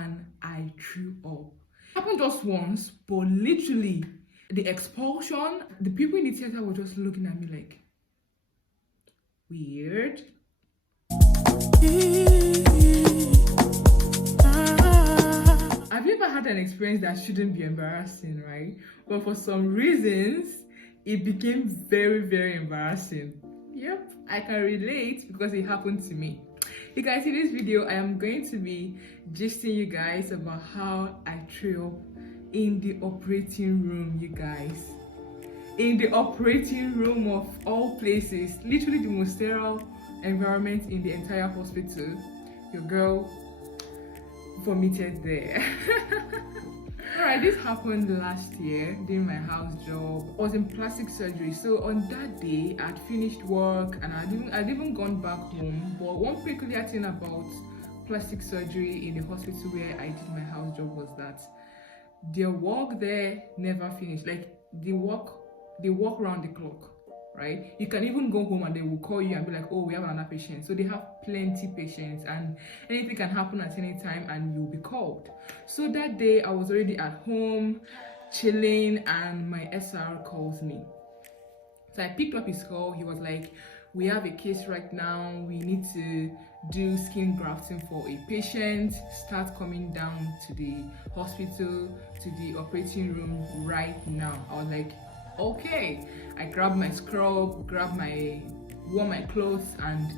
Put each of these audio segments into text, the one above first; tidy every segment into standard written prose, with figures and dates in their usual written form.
and I threw up. It happened just once, but literally the expulsion, the people in the theater were just looking at me like, weird. Have you ever had an experience that shouldn't be embarrassing, right? But for some reasons, it became very, very embarrassing. Yep, I can relate because it happened to me. You guys, in this video, I am going to be gisting you guys about how I threw up in the operating room, you guys. In the operating room of all places, literally the most sterile environment in the entire hospital. Your girl vomited there. Alright, this happened last year during my house job. I was in plastic surgery, so on that day I'd finished work and I'd even gone back home. But one peculiar thing about plastic surgery in the hospital where I did my house job was that their work there never finished. Like they work around the clock, right? You can even go home and they will call you and be like, oh, we have another patient. So they have plenty patients and anything can happen at any time and you'll be called. So that day I was already at home chilling and my SR calls me. So I picked up his call. He was like, we have a case right now. We need to do skin grafting for a patient. Start coming down to the hospital, to the operating room right now. I was like, okay. I grabbed my scrub, wore my clothes and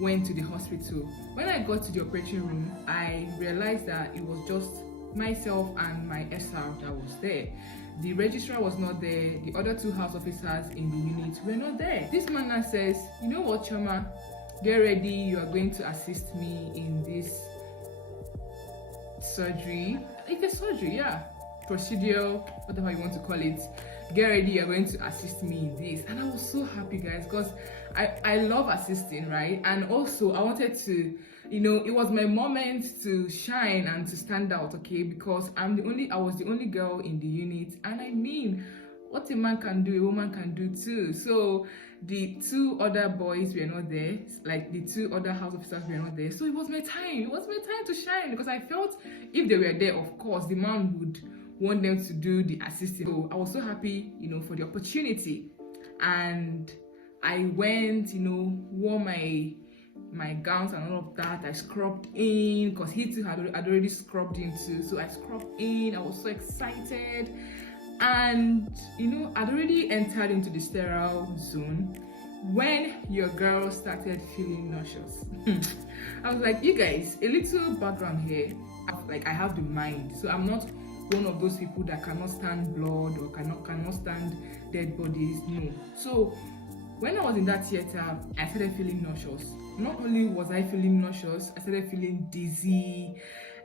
went to the hospital. When I got to the operating room, I realized that it was just myself and my SR that was there. The registrar was not there. The other two house officers in the unit were not there. This man now says, you know what, Chioma, get ready. You are going to assist me in this surgery. It's a surgery, yeah. Procedure, whatever you want to call it. Get ready, you're going to assist me in this. And I was so happy, guys, because I love assisting, right? And also I wanted to, it was my moment to shine and to stand out, okay? Because I was the only girl in the unit, and I mean, what a man can do, a woman can do too. So the two other boys were not there, like the two other house officers were not there. So it was my time. It was my time to shine because I felt if they were there, of course, the man would want them to do the assisting. So I was so happy, for the opportunity. And I went, wore my gowns and all of that. I scrubbed in because he too had already scrubbed in too. So I scrubbed in. I was so excited. And I'd already entered into the sterile zone when your girl started feeling nauseous. I was like, you guys, a little background here. I have the mind, so I'm not one of those people that cannot stand blood or cannot stand dead bodies. No. So when I was in that theater, I started feeling nauseous. Not only was I feeling nauseous, I started feeling dizzy.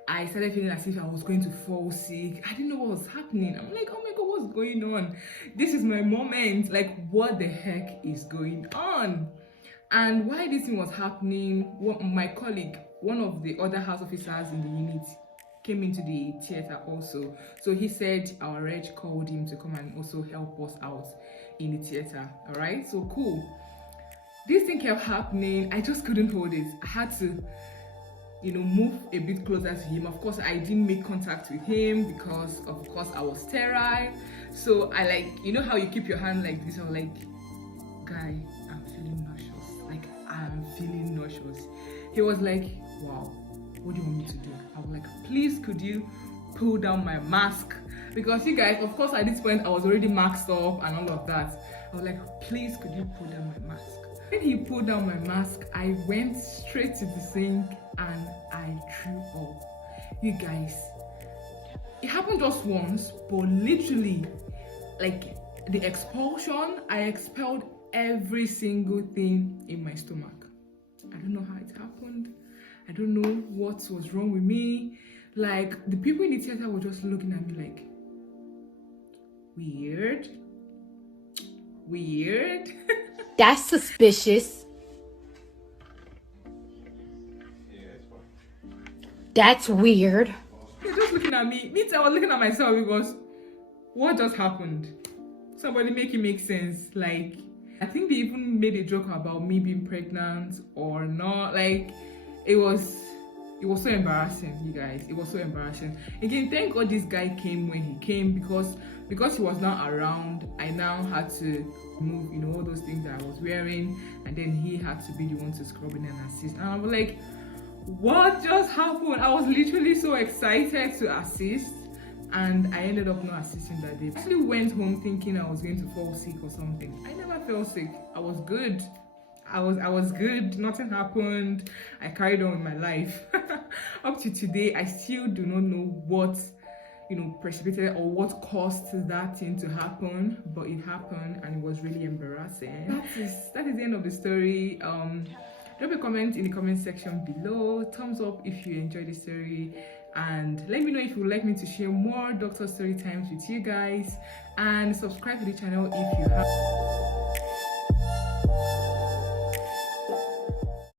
I started feeling as if I was going to fall sick. I didn't know what was happening. I'm like, oh my god, what's going on? This is my moment. Like, what the heck is going on? And while this thing was happening, my colleague, one of the other house officers in the unit, came into the theater also. So he said our reg called him to come and also help us out in the theater. All right, so cool. This thing kept happening. I just couldn't hold it. I had to move a bit closer to him. Of course, I didn't make contact with him because of course I was sterile. So I how you keep your hand like this. I was like, guy, I'm feeling nauseous. Like, I'm feeling nauseous. He was like, wow, what do you want me to do? I was like, please, could you pull down my mask? Because you guys, of course, at this point, I was already masked up and all of that. I was like, please, could you pull down my mask? When he pulled down my mask, I went straight to the sink and I threw up. You guys, it happened just once, but literally, like the expulsion, I expelled every single thing in my stomach. I don't know how it happened. I don't know what was wrong with me. Like, the people in the theater were just looking at me like, weird. That's suspicious. That's weird. They're just looking at me. Me too, I was looking at myself because what just happened? Somebody make it make sense. Like, I think they even made a joke about me being pregnant or not. Like, it was it was so embarrassing, you guys. It was so embarrassing. Again, thank God this guy came when he came, because he was not around. I now had to move, you know, all those things that I was wearing, and then he had to be the one to scrub in and assist. And I was like, what just happened? I was literally so excited to assist, and I ended up not assisting that day. I actually went home thinking I was going to fall sick or something. I never fell sick. I was good. I was good. Nothing happened. I carried on with my life. Up to today, I still do not know what, you know, precipitated or what caused that thing to happen, but it happened and it was really embarrassing. That is the end of the story. Drop a comment in the comment section below. Thumbs up if you enjoyed the story, and let me know if you would like me to share more doctor story times with you guys, and subscribe to the channel if you have.